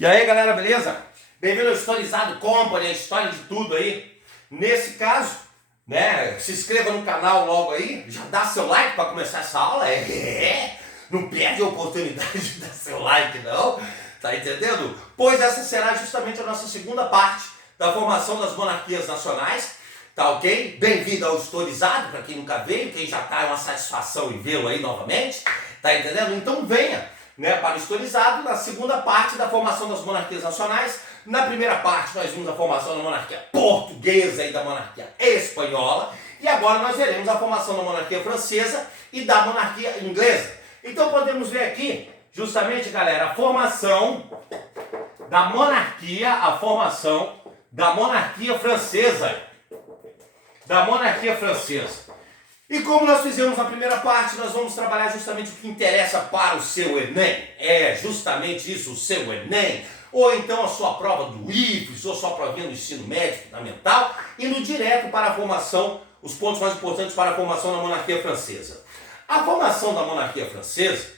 E aí, galera, beleza? Bem-vindo ao Historizado Company, a história de tudo aí. Nesse caso, né, se inscreva no canal logo aí, já dá seu like para começar essa aula, não perde a oportunidade de dar seu like não, tá entendendo? Pois essa será justamente a nossa segunda parte da formação das monarquias nacionais, tá ok? Bem-vindo ao Historizado, para quem nunca veio, quem já tá é uma satisfação em vê-lo aí novamente, tá entendendo? Então venha, né, para o Historizado, na segunda parte da formação das monarquias nacionais. Na primeira parte nós vimos a formação da monarquia portuguesa e da monarquia espanhola, e agora nós veremos a formação da monarquia francesa e da monarquia inglesa. Então podemos ver aqui, justamente, galera, a formação da monarquia francesa. Da monarquia francesa. E como nós fizemos na primeira parte, nós vamos trabalhar justamente o que interessa para o seu Enem. É justamente isso, o seu Enem. Ou então a sua prova do IFES, ou a sua provinha do ensino médio fundamental, indo direto para a formação, os pontos mais importantes para a formação da monarquia francesa. A formação da monarquia francesa,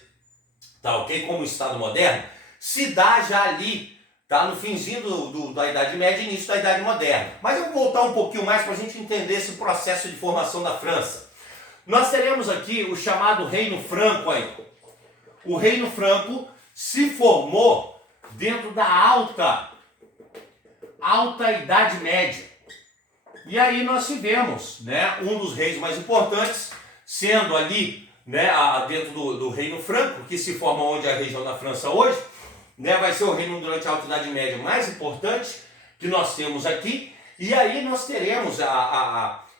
tá ok, como Estado moderno, se dá já ali, tá, no finzinho da Idade Média e início da Idade Moderna. Mas eu vou voltar um pouquinho mais para a gente entender esse processo de formação da França. Nós teremos aqui o chamado Reino Franco aí. O Reino Franco se formou dentro da alta Idade Média. E aí nós tivemos, né, um dos reis mais importantes, sendo ali, né, dentro do Reino Franco, que se forma onde é a região da França hoje, né, vai ser o reino durante a Alta Idade Média mais importante que nós temos aqui. E aí nós teremos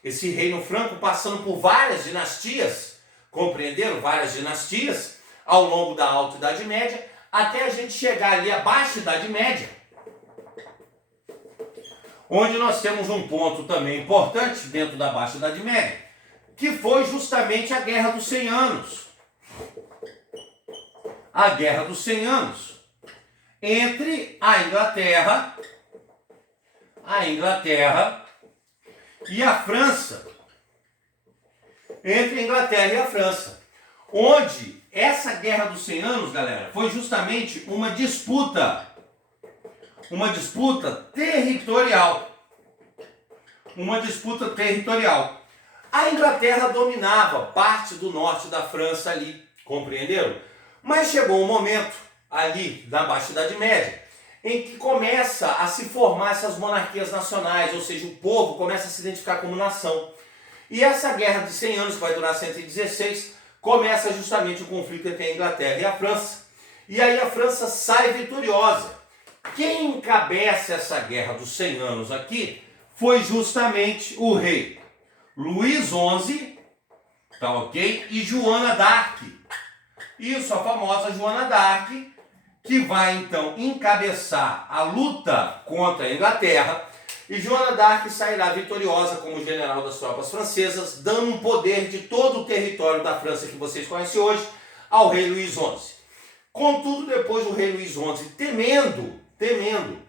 esse Reino Franco passando por várias dinastias, compreenderam? Várias dinastias ao longo da Alta Idade Média, até a gente chegar ali à Baixa Idade Média, onde nós temos um ponto também importante dentro da Baixa Idade Média, que foi justamente a Guerra dos 100 Anos. A Guerra dos 100 Anos entre a Inglaterra e a França. Entre a Inglaterra e a França. Onde essa Guerra dos 100 Anos, galera, foi justamente uma disputa territorial. Uma disputa territorial. A Inglaterra dominava parte do norte da França ali, compreenderam? Mas chegou um momento ali da Baixa Idade Média em que começa a se formar essas monarquias nacionais, ou seja, o povo começa a se identificar como nação. E essa Guerra de 100 Anos, que vai durar 116, começa justamente o conflito entre a Inglaterra e a França. E aí a França sai vitoriosa. Quem encabeça essa Guerra dos 100 Anos aqui foi justamente o rei Luís XI, tá ok? E Joana d'Arc. Isso, a famosa Joana d'Arc, que vai então encabeçar a luta contra a Inglaterra. E Joana d'Arc sairá vitoriosa como general das tropas francesas, dando um poder de todo o território da França que vocês conhecem hoje ao rei Luís XI. Contudo, depois o rei Luís XI, temendo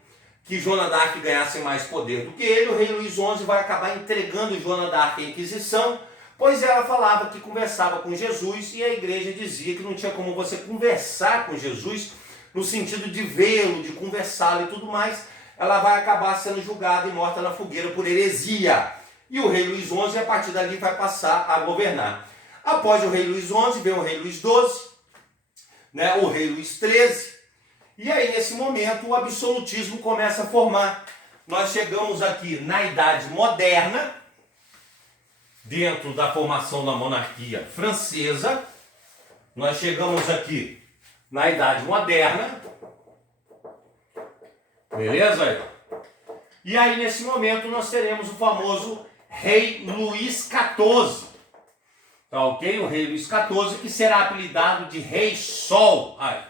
que Joana d'Arc ganhasse mais poder do que ele, o rei Luís XI vai acabar entregando Joana d'Arc à Inquisição, pois ela falava que conversava com Jesus e a igreja dizia que não tinha como você conversar com Jesus no sentido de vê-lo, de conversá-lo e tudo mais. Ela vai acabar sendo julgada e morta na fogueira por heresia. E o rei Luís XI, a partir dali, vai passar a governar. Após o rei Luís XI, vem o rei Luís XII, né, o rei Luís XIII. E aí, nesse momento, o absolutismo começa a formar. Nós chegamos aqui na Idade Moderna, dentro da formação da monarquia francesa. Nós chegamos aqui na Idade Moderna. Beleza? E aí, nesse momento, nós teremos o famoso rei Luís XIV. Tá ok? O rei Luís XIV, que será apelidado de Rei Sol. Aí.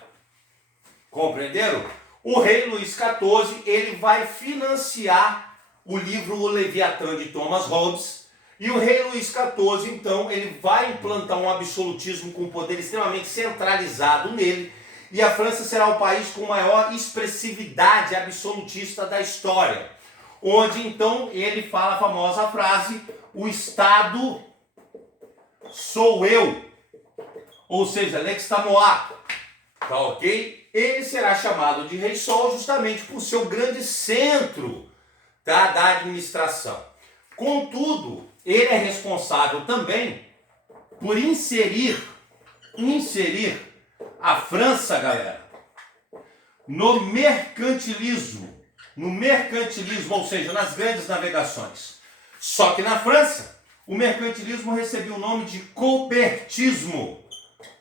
Compreenderam? O rei Luís XIV, ele vai financiar o livro O Leviatã de Thomas Hobbes. E o rei Luís XIV, então, ele vai implantar um absolutismo com poder extremamente centralizado nele. E a França será o país com maior expressividade absolutista da história. Onde, então, ele fala a famosa frase: o Estado sou eu. Ou seja, l'ex-moi. Tá ok? ele será chamado de Rei Sol justamente por ser o grande centro da administração. Contudo, ele é responsável também por inserir a França, galera, no mercantilismo, ou seja, nas grandes navegações. Só que na França, o mercantilismo recebeu o nome de colbertismo,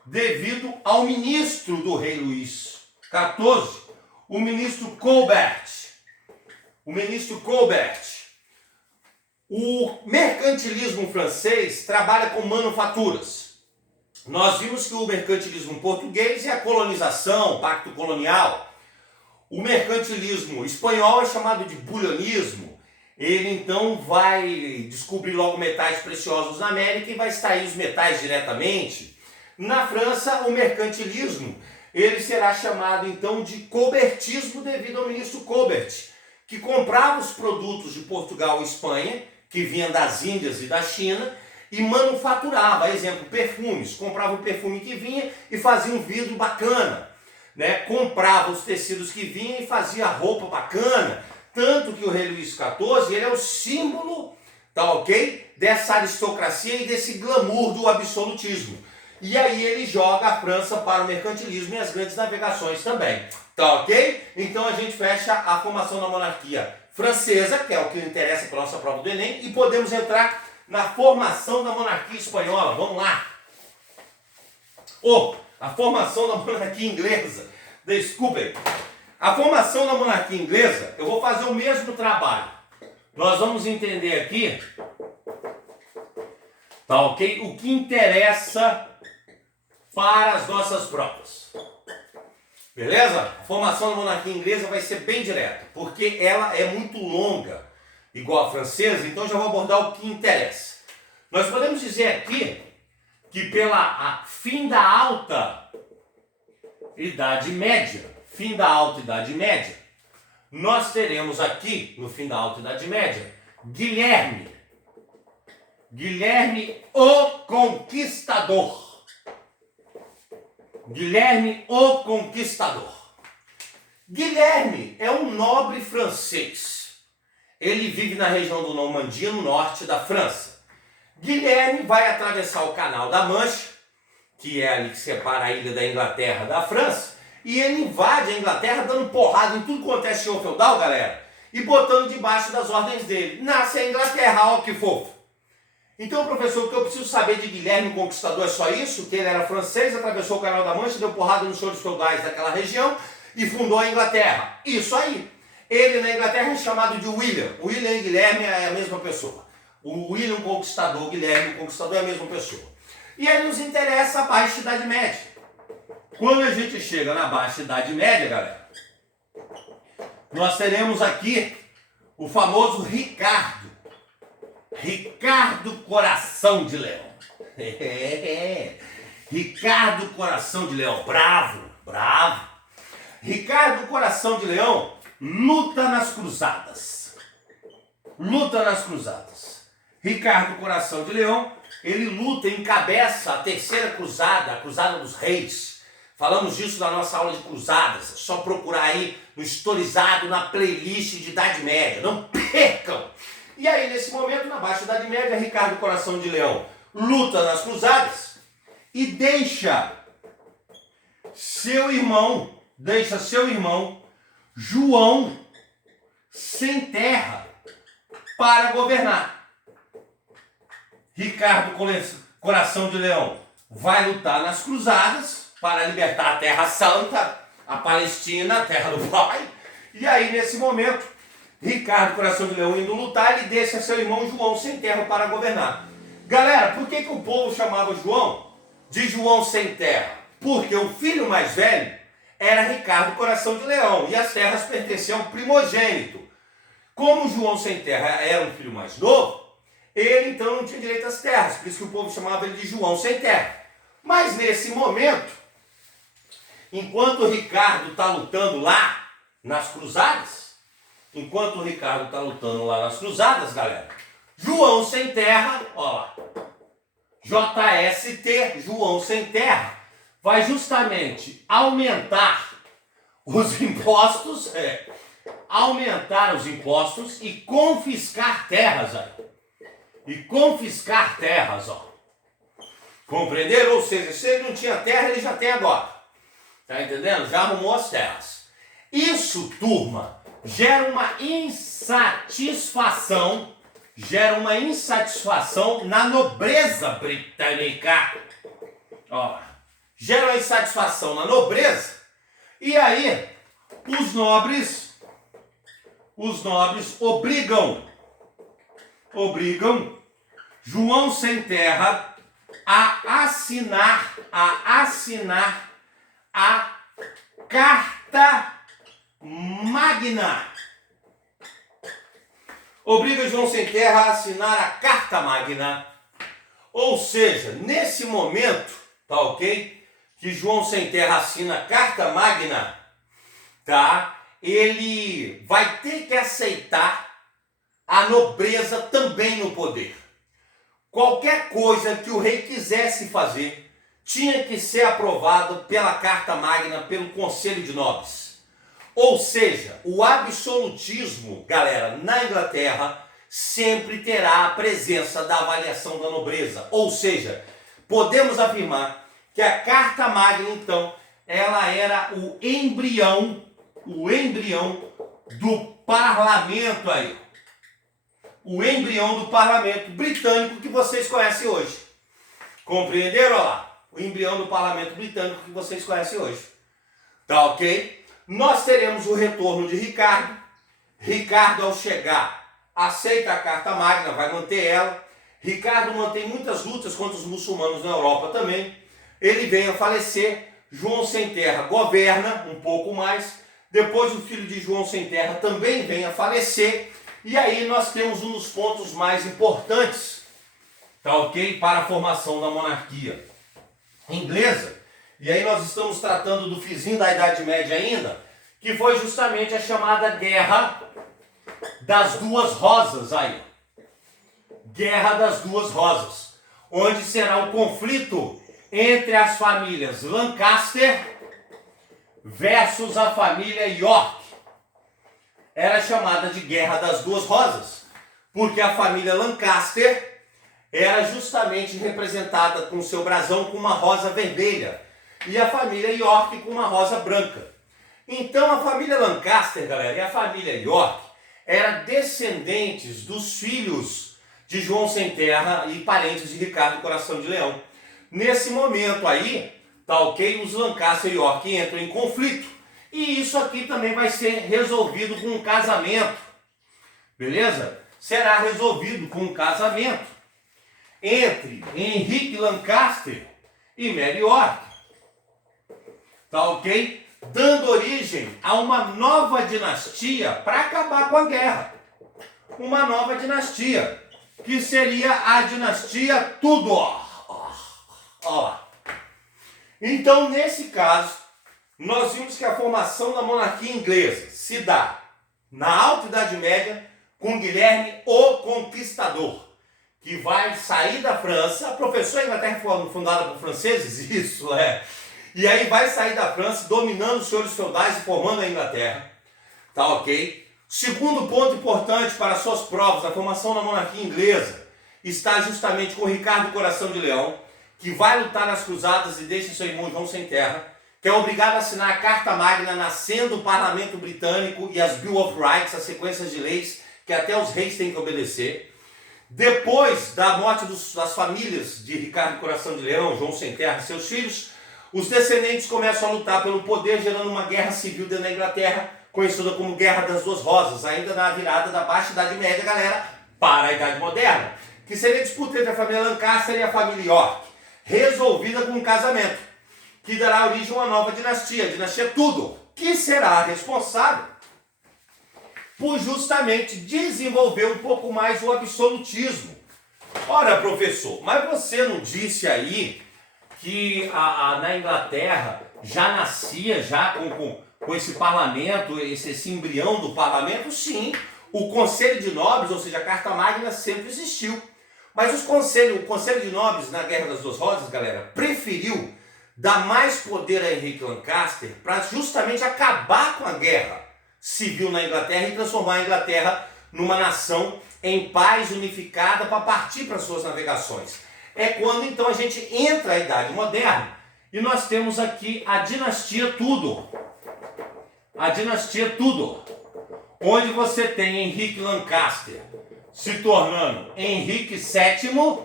devido ao ministro do rei Luís XIV, o ministro Colbert. O mercantilismo francês trabalha com manufaturas. Nós vimos que o mercantilismo português é a colonização, o pacto colonial. O mercantilismo espanhol é chamado de bulionismo. Ele então vai descobrir logo metais preciosos na América e vai extrair os metais diretamente. Na França, o mercantilismo ele será chamado então de colbertismo devido ao ministro Colbert, que comprava os produtos de Portugal e Espanha, que vinham das Índias e da China, e manufaturava, exemplo, perfumes. Comprava o perfume que vinha e fazia um vidro bacana, né? Comprava os tecidos que vinham e fazia roupa bacana. Tanto que o rei Luís XIV ele é o símbolo, tá ok? Dessa aristocracia e desse glamour do absolutismo. E aí ele joga a França para o mercantilismo e as grandes navegações também. Tá ok? Então a gente fecha a formação da monarquia francesa, que é o que interessa para a nossa prova do Enem, e podemos entrar na formação da monarquia espanhola. Vamos lá! A formação da monarquia inglesa. Desculpem. A formação da monarquia inglesa, eu vou fazer o mesmo trabalho. Nós vamos entender aqui, tá ok? O que interessa para as nossas provas. Beleza? A formação da monarquia inglesa vai ser bem direta, porque ela é muito longa, igual a francesa, então já vou abordar o que interessa. Nós podemos dizer aqui que pela fim da Alta Idade Média, nós teremos aqui, no fim da Alta Idade Média, Guilherme o Conquistador. Guilherme é um nobre francês. Ele vive na região do Normandia, no norte da França. Guilherme vai atravessar o Canal da Mancha, que é ali que separa a ilha da Inglaterra da França, e ele invade a Inglaterra dando porrada em tudo quanto é senhor feudal, galera, e botando debaixo das ordens dele. Nasce a Inglaterra, ó que fofo. Então, professor, o que eu preciso saber de Guilherme o Conquistador é só isso? Que ele era francês, atravessou o Canal da Mancha, deu porrada nos senhores feudais daquela região e fundou a Inglaterra. Isso aí. Ele na Inglaterra é chamado de William. William e Guilherme é a mesma pessoa. O William Conquistador, Guilherme Conquistador é a mesma pessoa. E aí nos interessa a Baixa Idade Média. Quando a gente chega na Baixa Idade Média, galera, nós teremos aqui o famoso Ricardo Coração de Leão. Ricardo Coração de Leão, bravo. Ricardo Coração de Leão luta nas cruzadas. Ricardo Coração de Leão, ele luta, encabeça a terceira cruzada, a Cruzada dos Reis. Falamos disso na nossa aula de cruzadas. É só procurar aí no Historizado, na playlist de Idade Média. Não percam! E aí, nesse momento, na Baixa Idade Média, Ricardo Coração de Leão luta nas cruzadas e deixa seu irmão João sem terra para governar. Ricardo Coração de Leão vai lutar nas cruzadas para libertar a Terra Santa, a Palestina, a terra do pai. E aí, nesse momento, Ricardo Coração de Leão indo lutar, ele deixa seu irmão João sem terra para governar. Galera, por que o povo chamava João de João sem terra? Porque o filho mais velho era Ricardo Coração de Leão e as terras pertenciam ao primogênito. Como João sem terra era um filho mais novo, ele então não tinha direito às terras, por isso que o povo chamava ele de João sem terra. Mas nesse momento, enquanto o Ricardo está lutando lá nas cruzadas, galera, João sem terra, ó lá, JST, João sem terra, vai justamente aumentar os impostos, aumentar os impostos e confiscar terras aí. E confiscar terras, ó. Compreenderam? Ou seja, se ele não tinha terra, ele já tem agora. Tá entendendo? Já arrumou as terras. Isso, turma, gera uma insatisfação na nobreza britânica. Ó, gera uma insatisfação na nobreza. E aí, os nobres obrigam João Sem Terra a assinar a Carta Magna. Obriga João Sem Terra a assinar a Carta Magna. Ou seja, nesse momento, tá ok? Que João Sem Terra assina a Carta Magna, tá? Ele vai ter que aceitar a nobreza também no poder. Qualquer coisa que o rei quisesse fazer tinha que ser aprovado pela Carta Magna, pelo Conselho de Nobres. Ou seja, o absolutismo, galera, na Inglaterra sempre terá a presença da avaliação da nobreza. Ou seja, podemos afirmar que a Carta Magna, então, ela era o embrião do parlamento aí. O embrião do parlamento britânico que vocês conhecem hoje. Compreenderam? Olha lá. O embrião do parlamento britânico que vocês conhecem hoje. Tá ok? Nós teremos o retorno de Ricardo. Ricardo, ao chegar, aceita a Carta Magna, vai manter ela. Ricardo mantém muitas lutas contra os muçulmanos na Europa também. Ele vem a falecer. João Sem Terra governa um pouco mais. Depois o filho de João Sem Terra também vem a falecer. E aí nós temos um dos pontos mais importantes, tá ok? Para a formação da monarquia inglesa. E aí nós estamos tratando do finzinho da Idade Média ainda, que foi justamente a chamada Guerra das Duas Rosas aí. Guerra das Duas Rosas, onde será o conflito entre as famílias Lancaster versus a família York. Era chamada de Guerra das Duas Rosas, porque a família Lancaster era justamente representada com seu brasão com uma rosa vermelha e a família York com uma rosa branca. Então a família Lancaster, galera, e a família York eram descendentes dos filhos de João Sem Terra e parentes de Ricardo Coração de Leão. Nesse momento aí, tá ok? Os Lancaster e York entram em conflito. E isso aqui também vai ser resolvido com um casamento. Beleza? Será resolvido com um casamento entre Henrique Lancaster e Mary York. Tá ok? Dando origem a uma nova dinastia para acabar com a guerra. Uma nova dinastia, que seria a dinastia Tudor. Ó. Então, nesse caso, nós vimos que a formação da monarquia inglesa se dá na Alta Idade Média com Guilherme o Conquistador, que vai sair da França. A professora Inglaterra foi fundada por franceses, isso é. E aí vai sair da França dominando os senhores feudais e formando a Inglaterra. Tá ok? Segundo ponto importante para suas provas, a formação da monarquia inglesa está justamente com Ricardo Coração de Leão, que vai lutar nas cruzadas e deixa seu irmão João Sem Terra, que é obrigado a assinar a Carta Magna, nascendo o parlamento britânico e as Bill of Rights, as sequências de leis que até os reis têm que obedecer. Depois da morte das famílias de Ricardo Coração de Leão, João Sem Terra e seus filhos, os descendentes começam a lutar pelo poder, gerando uma guerra civil dentro da Inglaterra, conhecida como Guerra das Duas Rosas, ainda na virada da Baixa Idade Média, galera, para a Idade Moderna, que seria a disputa entre a família Lancaster e a família York, resolvida com um casamento, que dará origem a uma nova dinastia, a dinastia Tudor, que será responsável por justamente desenvolver um pouco mais o absolutismo. Ora, professor, mas você não disse aí que na Inglaterra já nascia já com esse parlamento, esse embrião do parlamento? Sim, o Conselho de Nobres, ou seja, a Carta Magna sempre existiu. Mas o Conselho de Nobres na Guerra das Duas Rosas, galera, preferiu dá mais poder a Henrique Lancaster para justamente acabar com a guerra civil na Inglaterra e transformar a Inglaterra numa nação em paz unificada para partir para suas navegações. É quando então a gente entra na Idade Moderna e nós temos aqui a dinastia Tudor. A dinastia Tudor, onde você tem Henrique Lancaster se tornando Henrique VII,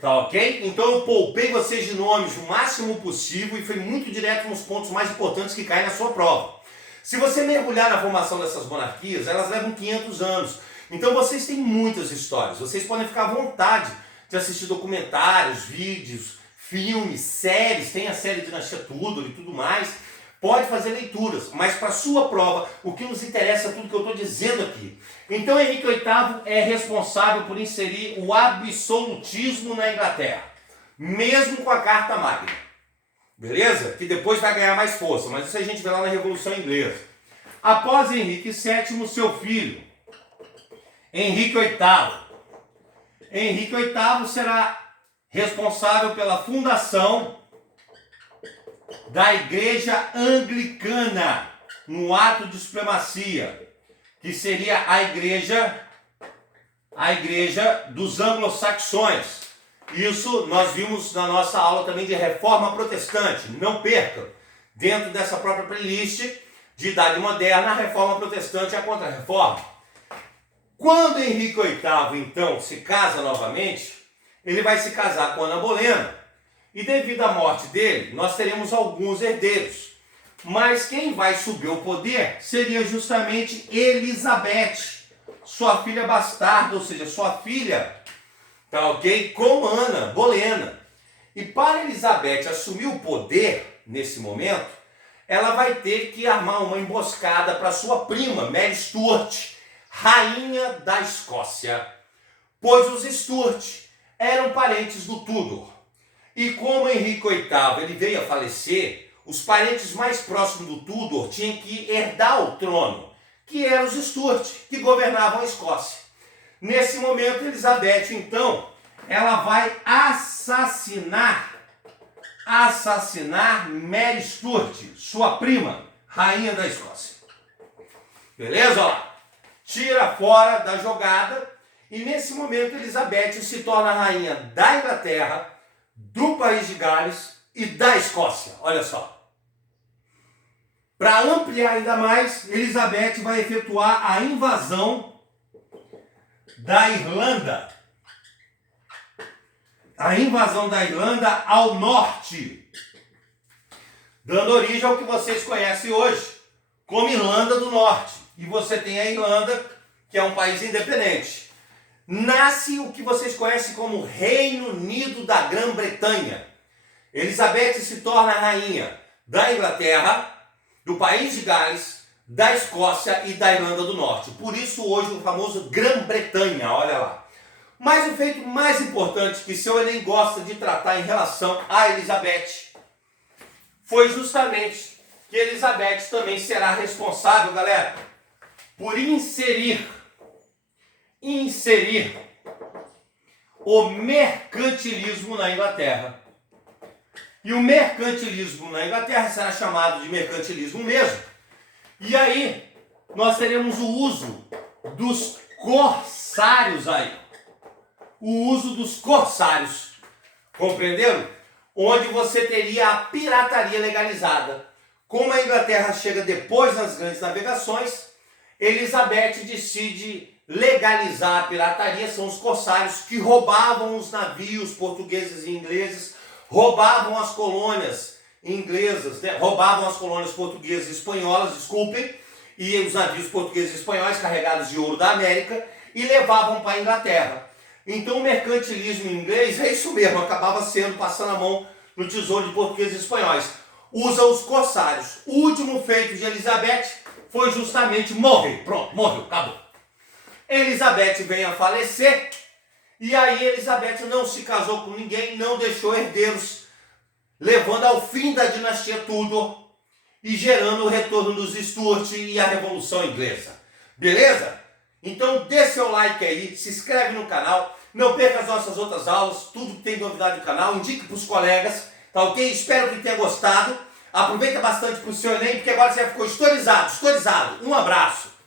tá ok? Então eu poupei vocês de nomes o máximo possível e fui muito direto nos pontos mais importantes que caem na sua prova. Se você mergulhar na formação dessas monarquias, elas levam 500 anos. Então vocês têm muitas histórias, vocês podem ficar à vontade de assistir documentários, vídeos, filmes, séries, tem a série Dinastia Tudor e tudo mais. Pode fazer leituras, mas para sua prova, o que nos interessa é tudo que eu estou dizendo aqui. Então Henrique VIII é responsável por inserir o absolutismo na Inglaterra, mesmo com a Carta Magna. Beleza? Que depois vai ganhar mais força, mas isso a gente vê lá na Revolução Inglesa. Após Henrique VII, seu filho, Henrique VIII. Henrique VIII será responsável pela fundação da Igreja Anglicana, no ato de supremacia, que seria a igreja dos anglo-saxões. Isso nós vimos na nossa aula também de Reforma Protestante. Não perca, dentro dessa própria playlist de Idade Moderna, a Reforma Protestante e a Contra-Reforma. Quando Henrique VIII, então, se casa novamente, ele vai se casar com Ana Bolena. E devido à morte dele, nós teremos alguns herdeiros. Mas quem vai subir ao poder seria justamente Elizabeth, sua filha bastarda, ou seja, sua filha, tá ok? Com Ana Bolena. E para Elizabeth assumir o poder nesse momento, ela vai ter que armar uma emboscada para sua prima, Mary Stuart, rainha da Escócia. Pois os Stuart eram parentes do Tudor. E como Henrique VIII ele veio a falecer, os parentes mais próximos do Tudor tinham que herdar o trono, que eram os Stuart, que governavam a Escócia. Nesse momento, Elizabeth, então, ela vai assassinar Mary Stuart, sua prima, rainha da Escócia. Beleza? Ó, tira fora da jogada e nesse momento Elizabeth se torna rainha da Inglaterra, do País de Gales e da Escócia. Olha só. Para ampliar ainda mais, Elizabeth vai efetuar a invasão da Irlanda. A invasão da Irlanda ao norte, dando origem ao que vocês conhecem hoje como Irlanda do Norte. E você tem a Irlanda, que é um país independente. Nasce o que vocês conhecem como Reino Unido da Grã-Bretanha. Elizabeth se torna rainha da Inglaterra, do País de Gales, da Escócia e da Irlanda do Norte. Por isso hoje o famoso Grã-Bretanha, olha lá. Mas o feito mais importante que seu Enem gosta de tratar em relação a Elizabeth foi justamente que Elizabeth também será responsável, galera, por inserir o mercantilismo na Inglaterra. E o mercantilismo na Inglaterra será chamado de mercantilismo mesmo. E aí nós teremos o uso dos corsários aí. O uso dos corsários, compreenderam? Onde você teria a pirataria legalizada. Como a Inglaterra chega depois das grandes navegações, Elizabeth decide legalizar a pirataria. São os corsários que roubavam os navios portugueses e ingleses, roubavam as colônias inglesas, né? Roubavam as colônias portuguesas e espanholas, desculpem, e os navios portugueses e espanhóis carregados de ouro da América e levavam para a Inglaterra. Então o mercantilismo inglês é isso mesmo, acabava passando a mão no tesouro de portugueses e espanhóis. Usa os corsários. O último feito de Elizabeth foi justamente morrer. Pronto, morreu, acabou. Elizabeth vem a falecer e aí Elizabeth não se casou com ninguém, não deixou herdeiros, levando ao fim da dinastia Tudor e gerando o retorno dos Stuart e a Revolução Inglesa. Beleza? Então dê seu like aí, se inscreve no canal, não perca as nossas outras aulas, tudo que tem novidade no canal, indique para os colegas Tá ok? Espero que tenha gostado. Aproveita bastante pro seu Enem, porque agora você já ficou historizado. Um abraço.